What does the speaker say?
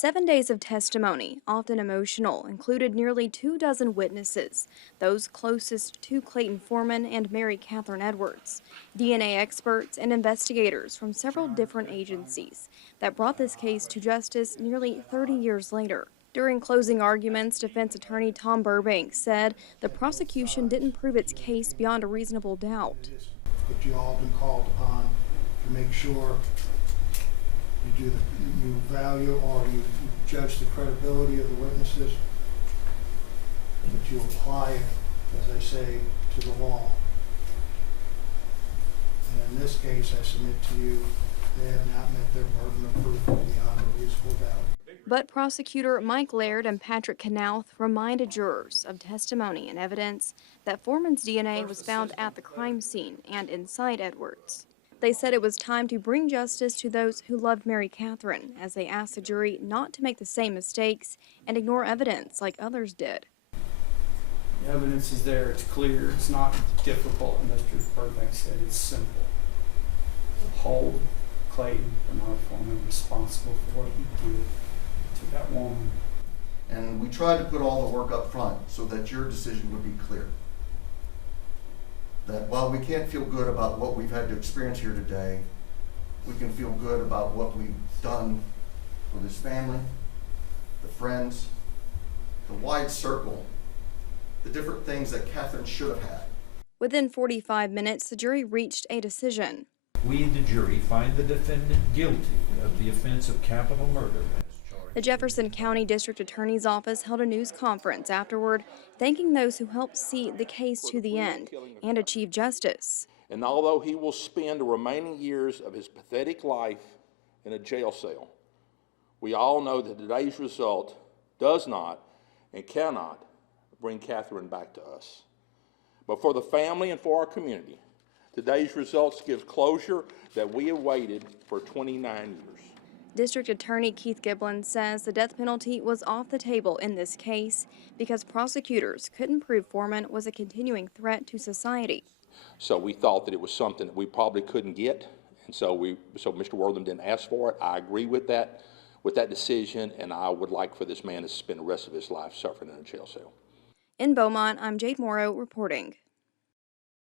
7 days of testimony, often emotional, included nearly 24 witnesses, those closest to Clayton Foreman and Mary Catherine Edwards, DNA experts, and investigators from several different agencies that brought this case to justice nearly 30 years later. During closing arguments, defense attorney Tom Burbank said the prosecution didn't prove its case beyond a reasonable doubt. But you all have been called upon to make sure you value or you judge the credibility of the witnesses, but you apply it, as I say, to the law. And in this case, I submit to you, they have not met their burden of proof beyond a reasonable doubt. But prosecutor Mike Laird and Patrick Knauth reminded jurors of testimony and evidence that Foreman's DNA was found at the crime scene and inside Edwards. They said it was time to bring justice to those who loved Mary Catherine, as they asked the jury not to make the same mistakes and ignore evidence like others did. The evidence is there, it's clear, it's not difficult, and Mr. Burbank said it's simple. Hold Clayton Bernard Foreman responsible for what he did to that woman. And we tried to put all the work up front so that your decision would be clear. That while we can't feel good about what we've had to experience here today, we can feel good about what we've done for this family, the friends, the wide circle, the different things that Catherine should have had. Within 45 minutes, the jury reached a decision. We, the jury, find the defendant guilty of the offense of capital murder. The Jefferson County District Attorney's Office held a news conference afterward, thanking those who helped see the case to the end and achieve justice. And although he will spend the remaining years of his pathetic life in a jail cell, we all know that today's result does not and cannot bring Catherine back to us. But for the family and for our community, today's results give closure that we have waited for 29 years. District Attorney Keith Giblin says the death penalty was off the table in this case because prosecutors couldn't prove Foreman was a continuing threat to society. So we thought that it was something that we probably couldn't get, and so Mr. Wortham didn't ask for it. I agree with that decision, and I would like for this man to spend the rest of his life suffering in a jail cell. In Beaumont, I'm Jade Morrow reporting.